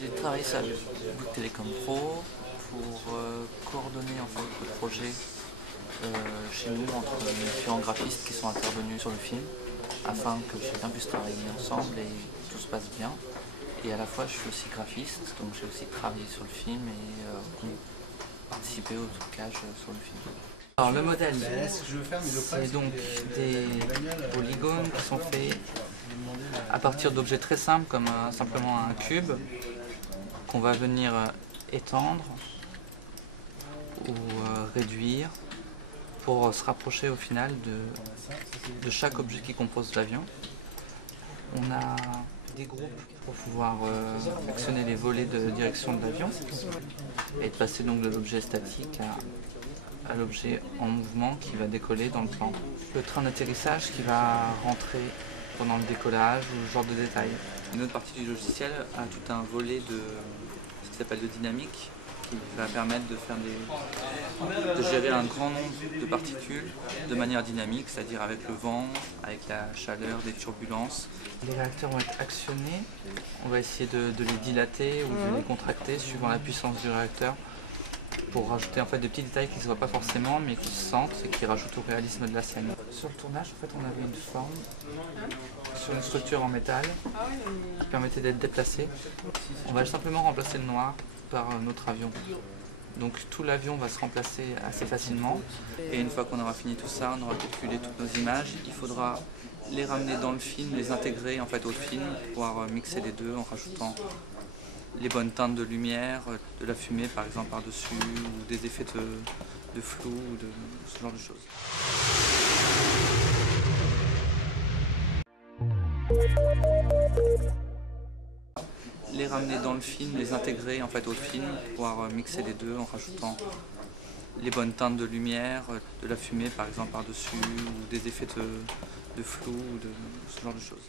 J'ai travaillé sur Bouygues Télécom Pro pour coordonner en fait le projet chez nous entre les différents graphistes qui sont intervenus sur le film afin que chacun puisse travailler ensemble et tout se passe bien. Et à la fois je suis aussi graphiste, donc j'ai aussi travaillé sur le film et participé au trucage sur le film. Alors le modèle, c'est donc des polygones qui sont faits à partir d'objets très simples comme simplement un cube qu'on va venir étendre ou réduire pour se rapprocher au final de chaque objet qui compose l'avion. On a des groupes pour pouvoir actionner les volets de direction de l'avion et de passer donc de l'objet statique à l'objet en mouvement qui va décoller dans le plan. Le train d'atterrissage qui va rentrer pendant le décollage ou ce genre de détails. Une autre partie du logiciel a tout un volet de ce qui s'appelle de dynamique qui va permettre de gérer un grand nombre de particules de manière dynamique, c'est-à-dire avec le vent, avec la chaleur, des turbulences. Les réacteurs vont être actionnés, on va essayer de les dilater ou de les contracter suivant la puissance du réacteur pour rajouter en fait des petits détails qui ne se voient pas forcément mais qui se sentent et qui rajoutent au réalisme de la scène. Sur le tournage, en fait, on avait une forme sur une structure en métal qui permettait d'être déplacée. On va simplement remplacer le noir par notre avion. Donc tout l'avion va se remplacer assez facilement. Et une fois qu'on aura fini tout ça, on aura calculé toutes nos images. Il faudra les ramener dans le film, les intégrer en fait au film, pouvoir mixer les deux en rajoutant les bonnes teintes de lumière, de la fumée par exemple par-dessus, ou des effets de flou, ou de ce genre de choses. Les ramener dans le film, les intégrer en fait au film, pouvoir mixer les deux en rajoutant les bonnes teintes de lumière, de la fumée par exemple par-dessus, ou des effets de flou, ou de ce genre de choses.